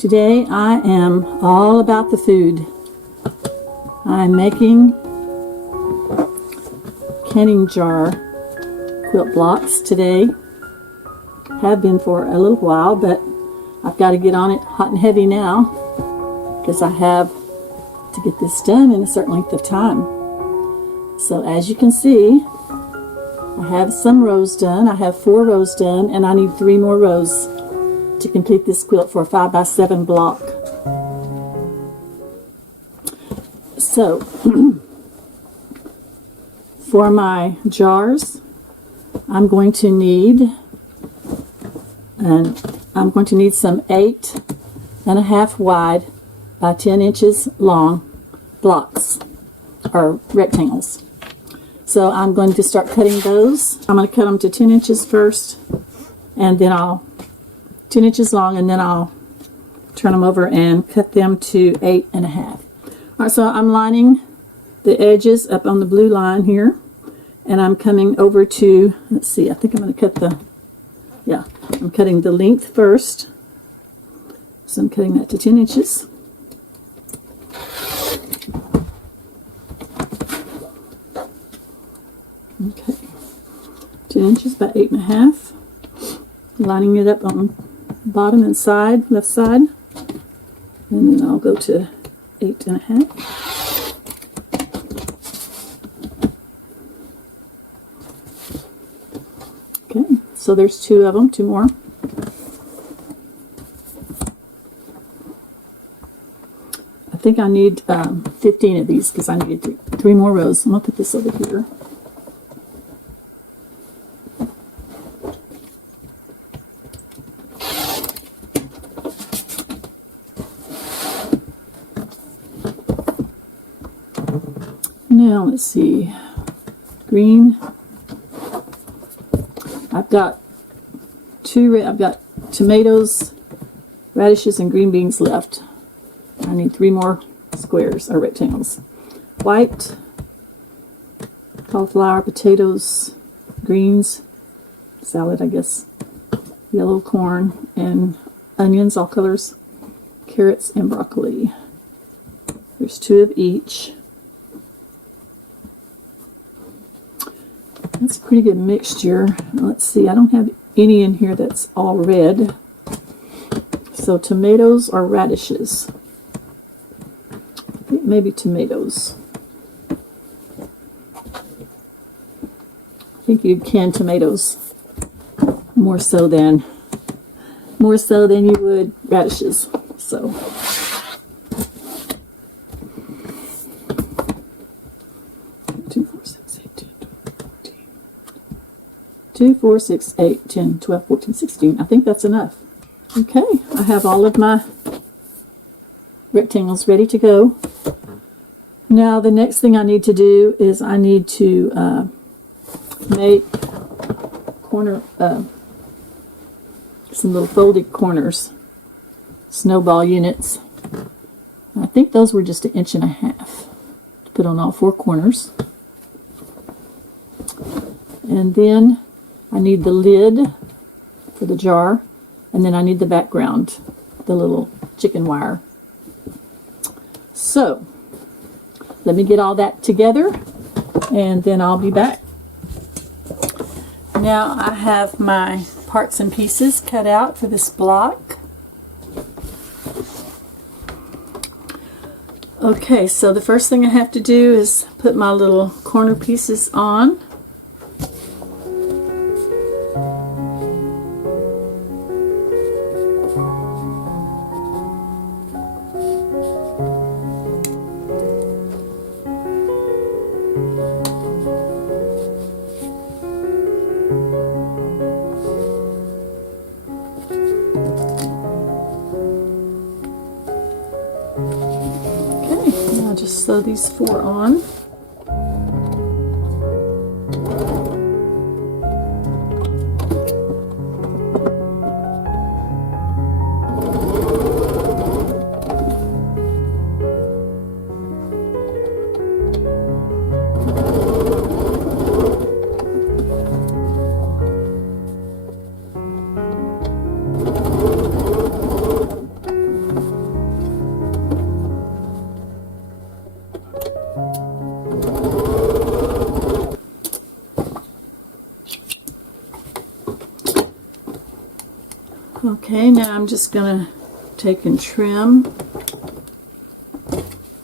Today I am all about the food. I'm making canning jar quilt blocks today. Have been for a little while, but I've got to get on it hot and heavy now because I have to get this done in a certain length of time. So as you can see, I have some rows done. I have 4 rows done, and I need 3 more rows to complete this quilt for a 5x7 block. So for my jars, I'm going to need some 8.5 wide by 10 inches long blocks or rectangles. So I'm going to start cutting those. I'm going to cut them to 10 inches first, and then 10 inches long, and then I'll turn them over and cut them to 8.5. Alright, so I'm lining the edges up on the blue line here, and I'm coming over to, let's see, I think I'm going to cut I'm cutting the length first. So I'm cutting that to 10 inches. Okay, 10 inches by 8.5. Lining it up on bottom and side, left side, and then I'll go to 8.5. Okay, so there's 2 of them, 2 more. I think I need 15 of these because I need 3 more rows. I'm going to put this over here. Now let's see, green. I've got tomatoes, radishes, and green beans left. I need 3 more squares or rectangles. White, cauliflower, potatoes, greens, salad I guess, yellow corn, and onions, all colors, carrots, and broccoli. There's 2 of each. That's a pretty good mixture. Let's see, I don't have any in here that's all red. So tomatoes or radishes? I think maybe tomatoes. I think you'd can tomatoes more so than you would radishes. So 2, 4, 6, 8, 10, 12, 14, 16. I think that's enough. Okay, I have all of my rectangles ready to go. Now the next thing I need to do is I need to make some little folded corners, snowball units. I think those were just 1.5 inches to put on all 4 corners. And then I need the lid for the jar, and then I need the background, the little chicken wire. So let me get all that together, and then I'll be back. Now I have my parts and pieces cut out for this block. Okay, so the first thing I have to do is put my little corner pieces on. I'll just sew these 4 on. Okay, now I'm just going to take and trim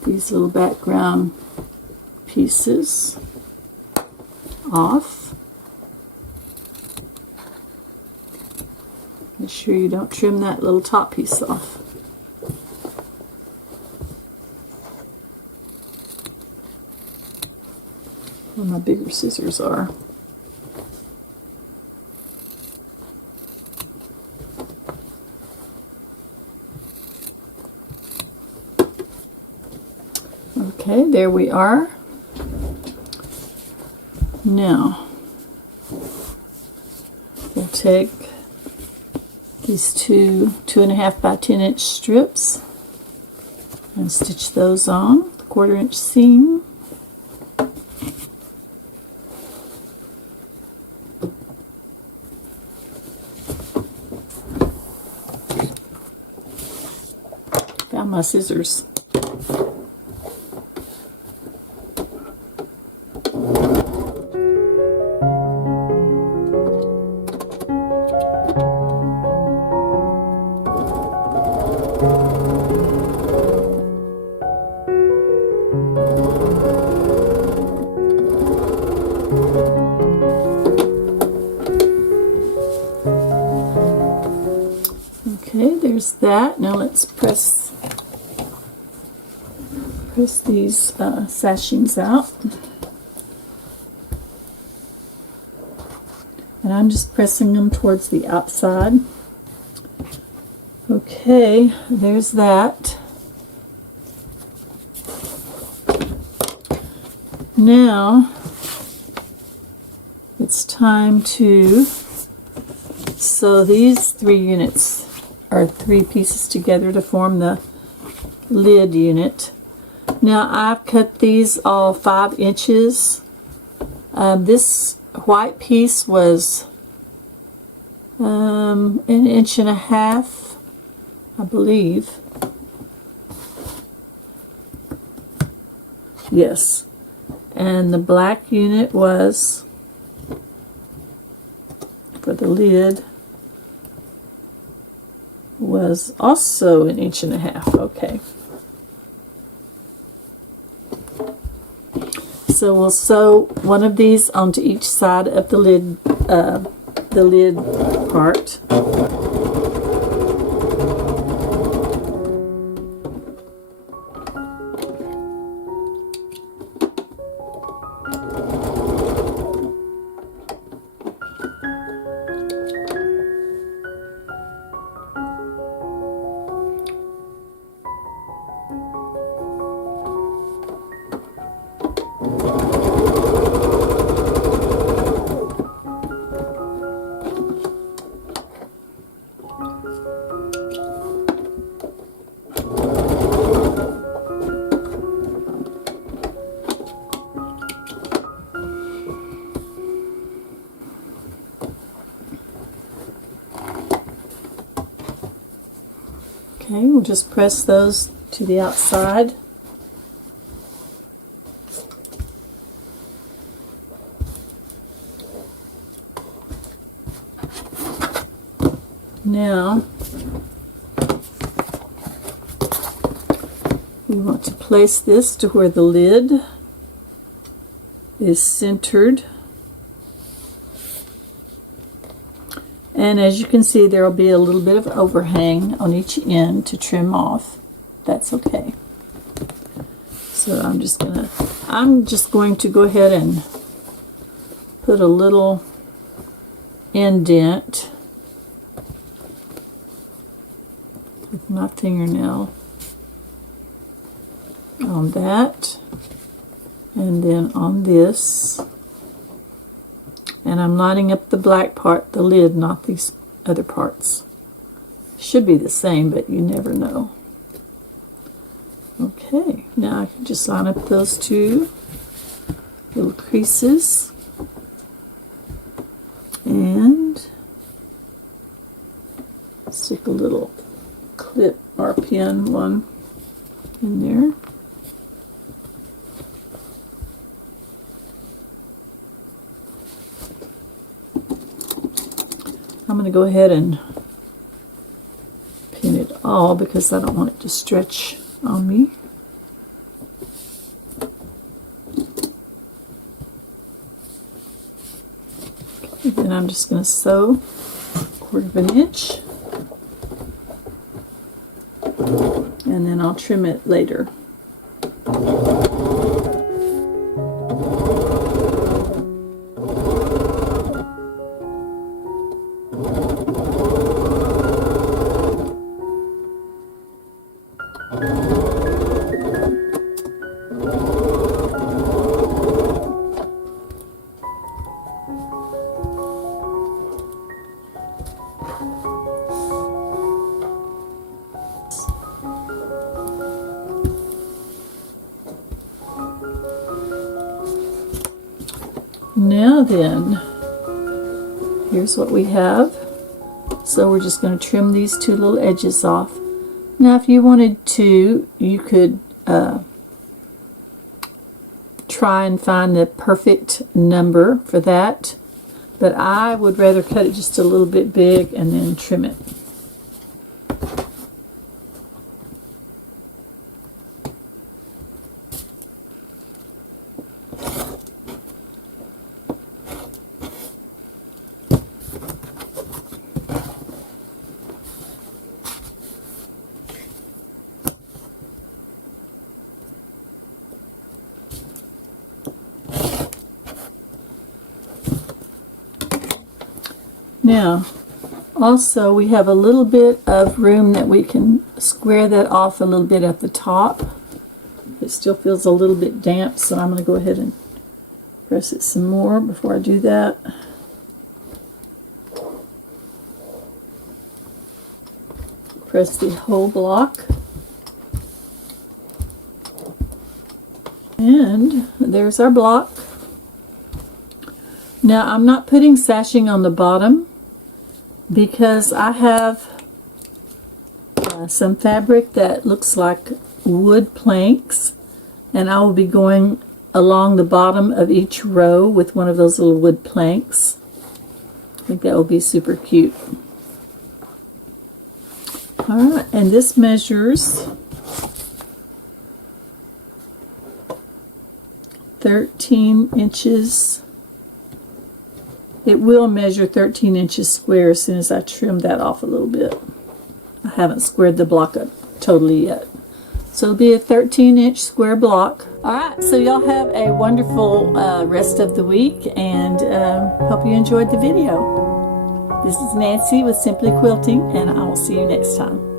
these little background pieces off. Make sure you don't trim that little top piece off. Where my bigger scissors are. Okay, there we are. Now, we'll take these two 2.5 by 10 inch strips and stitch those on with a 1/4 inch seam. Found my scissors. Okay, there's that. Now let's press these sashings out. And I'm just pressing them towards the outside. Okay, there's that. Now it's time to sew these 3 units or 3 pieces together to form the lid unit. Now I've cut these all 5 inches. This white piece was 1.5 inches, I believe. Yes. And the black unit was, for the lid, was also 1.5 inches. Okay. So we'll sew one of these onto each side of the lid part. Okay, we'll just press those to the outside. Now, we want to place this to where the lid is centered. And as you can see, there will be a little bit of overhang on each end to trim off. That's okay. So I'm just going to go ahead and put a little indent with my fingernail on that, and then on this. And I'm lining up the black part, the lid, not these other parts. Should be the same, but you never know. Okay, now I can just line up those 2 little creases and stick a little clip or pin one in there. I'm going to go ahead and all because I don't want it to stretch on me. Okay, then I'm just going to sew 1/4 inch. And then I'll trim it later. Now then, here's what we have. So we're just going to trim these 2 little edges off. Now if you wanted to, you could try and find the perfect number for that, but I would rather cut it just a little bit big and then trim it. Now, also we have a little bit of room that we can square that off a little bit at the top. It still feels a little bit damp, so I'm going to go ahead and press it some more before I do that. Press the whole block. And there's our block. Now I'm not putting sashing on the bottom because I have some fabric that looks like wood planks, and I will be going along the bottom of each row with one of those little wood planks. I think that will be super cute. Alright, and this measures 13 inches. It will measure 13 inches square as soon as I trim that off a little bit. I haven't squared the block up totally yet. So it'll be a 13-inch square block. Alright, so y'all have a wonderful rest of the week, and hope you enjoyed the video. This is Nancy with Simply Quilting, and I will see you next time.